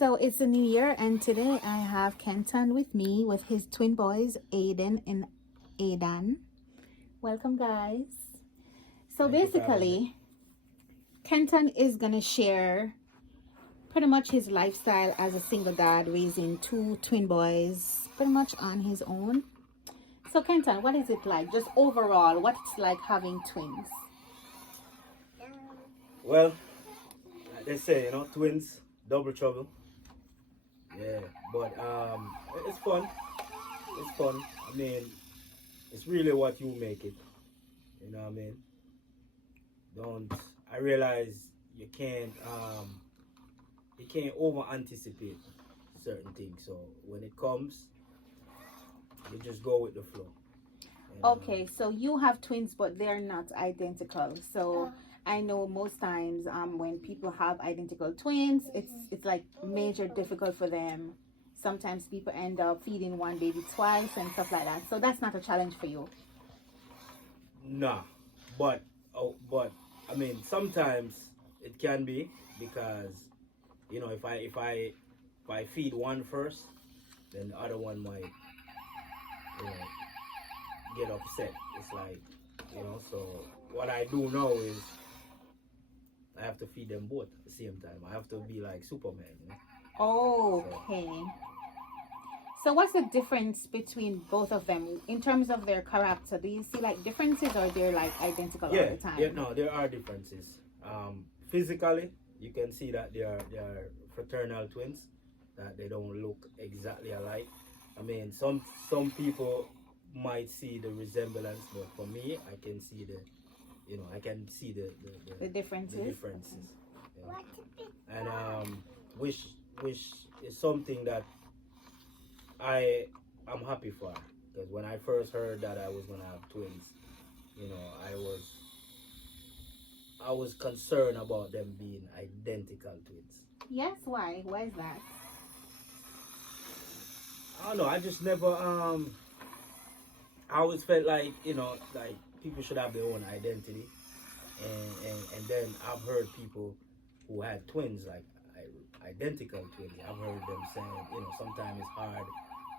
So it's a new year, and today I have Kenton with me with his twin boys, Aiden and Aidan. Welcome, guys. So Thank you for having me. basically, Kenton is gonna share pretty much his lifestyle as a single dad, raising two twin boys, pretty much on his own. So Kenton, what is it like, just overall? What it's like having twins? Well, like they say, twins, double trouble. Yeah, but it's fun. It's fun. I mean, it's really what you make it. You know what I mean? Don't. I realize you can't over anticipate certain things. So when it comes, you just go with the flow. And, Okay, so you have twins, but they're not identical. So I know most times when people have identical twins, it's like major difficult for them. Sometimes people end up feeding one baby twice and stuff like that. So that's not a challenge for you. Nah, but I mean sometimes it can be because if I feed one first, then the other one might you know get upset. It's like so what I do now is I have to feed them both at the same time. I have to be like Superman. Okay. So what's the difference between both of them in terms of their character? Do you see like differences, or they're like identical all the time? Yeah, no, there are differences. Physically, you can see that they are fraternal twins, that they don't look exactly alike. I mean, some people might see the resemblance, but for me, I can see The differences. the differences. And which is something that I'm happy for, because when I first heard that I was gonna have twins, I was concerned about them being identical twins. Yes, why? Why is that? I don't know. I just never I always felt like like people should have their own identity, and then I've heard people who had twins, like identical twins. I've heard them saying sometimes it's hard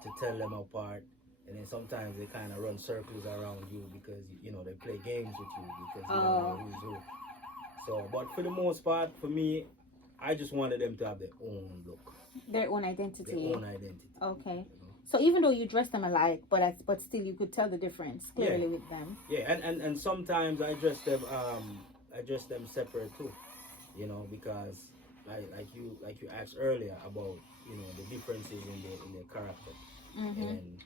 to tell them apart, and then sometimes they kind of run circles around you because they play games with you because you don't know who's who. So, but for the most part, for me, I just wanted them to have their own look, Their own identity. their own identity. Okay. So even though you dress them alike, but still you could tell the difference clearly with them. Yeah, and sometimes I dress them separate too, because like you asked earlier about the differences in their character, and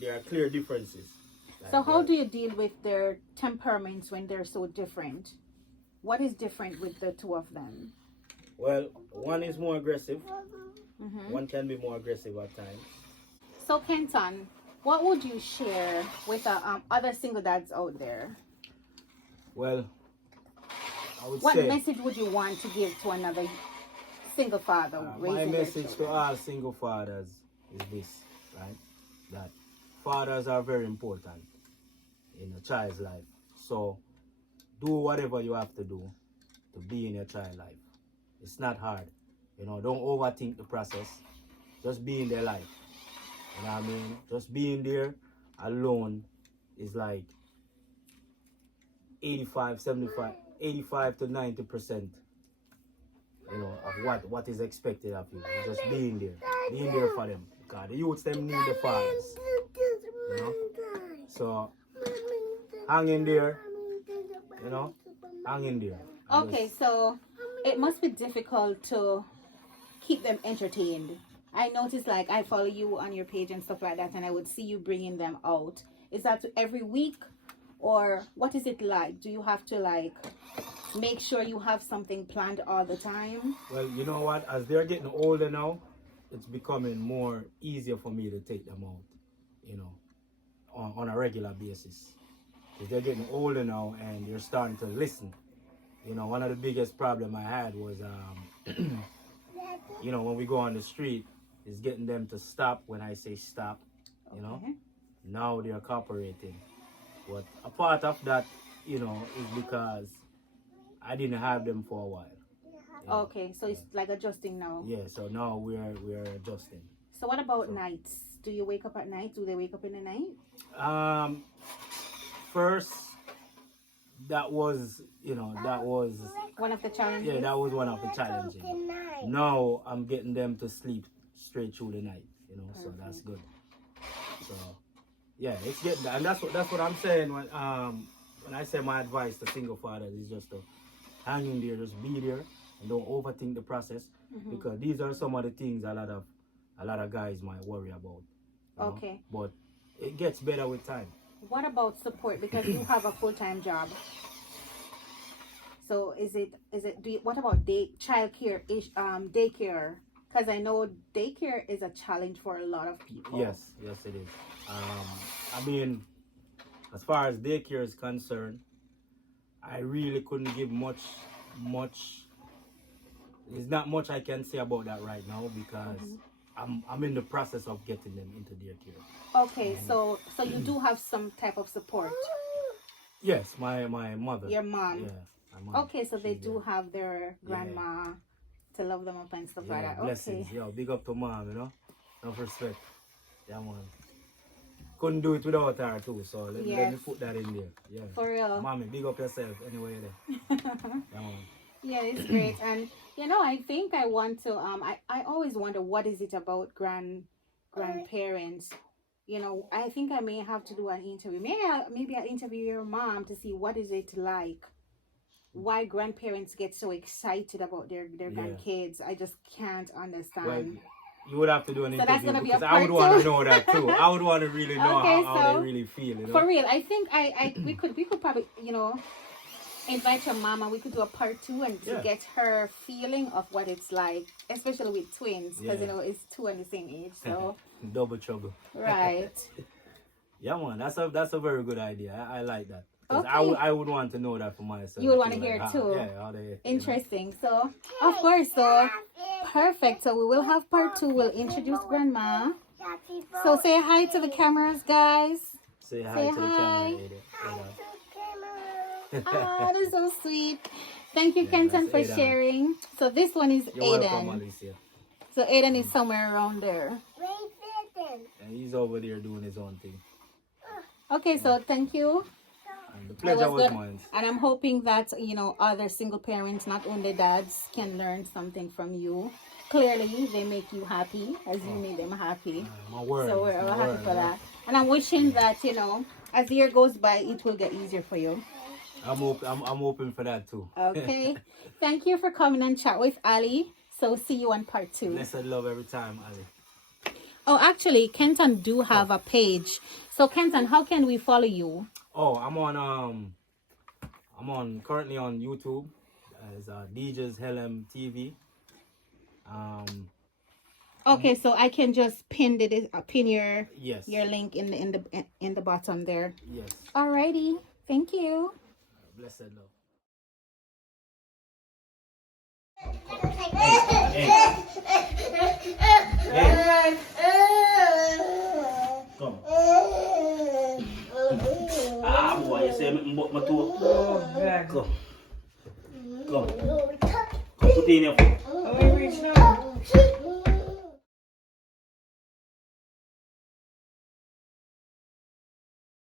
there are clear differences. So how do you deal with their temperaments when they're so different? What is different with the two of them? Well, one is more aggressive. One can be more aggressive at times. So Kenton, what would you share with other single dads out there? Well, I would What say message would you want to give to another single father my raising their message to children? all single fathers is this, right? That fathers are very important in a child's life. So do whatever you have to do to be in your child's life. It's not hard. Don't overthink the process. Just be in their life. You know what I mean? Just being there alone is like 85 to 90%, of what is expected of you. Just being there for them. Because the youths, them need the fathers. So hang in there, hang in there. Okay, so it must be difficult to keep them entertained. I noticed, like, I follow you on your page and stuff like that, and I would see you bringing them out. Is that every week, or what is it like? Do you have to like make sure you have something planned all the time? Well, you know what? As they're getting older now, it's becoming more easier for me to take them out, on a regular basis. Because they're getting older now and they're starting to listen. One of the biggest problem I had was, when we go on the street, is getting them to stop when I say stop. Okay. Now they're cooperating. But a part of that, is because I didn't have them for a while. Okay, so it's like adjusting now. Yeah, so now we are adjusting. So what about nights? Do you wake up at night? Do they wake up in the night? First, that was One of the challenges. yeah, that was one of the challenges. Now I'm getting them to sleep straight through the night, so that's good. So yeah, it's getting and that's what I'm saying when I say my advice to single fathers is just to hang in there, just be there, and don't overthink the process, because these are some of the things a lot of guys might worry about. Okay. But it gets better with time. What about support? Because you have a full-time job. So what about daycare? Because I know daycare is a challenge for a lot of people. Yes, it is. I mean, as far as daycare is concerned, I really couldn't give much. There's not much I can say about that right now, because I'm in the process of getting them into daycare. Okay, so you do have some type of support. Yes, my mother. Your mom. Yeah, my mom. Okay, so they do have their grandma to love them up and stuff like that. Blessings. Okay. Yo, big up to mom, Enough respect. Yeah, man. Couldn't do it without her too, so let me put that in there. Yeah. For real. Mommy, big up yourself anyway there. Yeah, man. Yeah, it's great. And I think I want to I always wonder, what is it about grandparents? I think I may have to do an interview. Maybe I'll interview your mom to see what is it like. Why grandparents get so excited about their grandkids. I just can't understand. Well, you would have to do an interview, that's gonna be because a I would part want two. to know that too. I would want to really know how they really feel. For real, I think we could probably invite your mama. We could do a part 2 and to get her feeling of what it's like, especially with twins, because it's 2 on the same age. So double trouble. Right. Yeah, man, that's a very good idea. I like that. Okay. I would want to know that for myself. You would want to hear it too. How they, interesting. So of course, so perfect. So we will have part 2. We'll introduce grandma. So say hi to the cameras, guys. Say hi to the camera. Oh, that's so sweet. Thank you, Kenton, for sharing. So this one is You're Aiden. welcome, Alicia. So Aiden is somewhere around there. And he's over there doing his own thing. Okay, so thank you. And the pleasure was mine. And I'm hoping that, other single parents, not only dads, can learn something from you. Clearly, they make you happy as you make them happy. My word. So we're happy for that. And I'm wishing that, as the year goes by, it will get easier for you. I'm open for that too. Okay. Thank you for coming and chat with Ali. So see you on part 2. Blessed love every time, Ali. Oh, actually, Kenton do have a page. So Kenton, how can we follow you? Oh, I'm currently on YouTube as Dejazmach Helem TV. Okay, so I can just pin your link in the bottom there. Yes. Alrighty. Thank you. Blessed love. Hey. Come. Boy, you say my toe. Come. Come. Put in your foot. Oh, we reach now.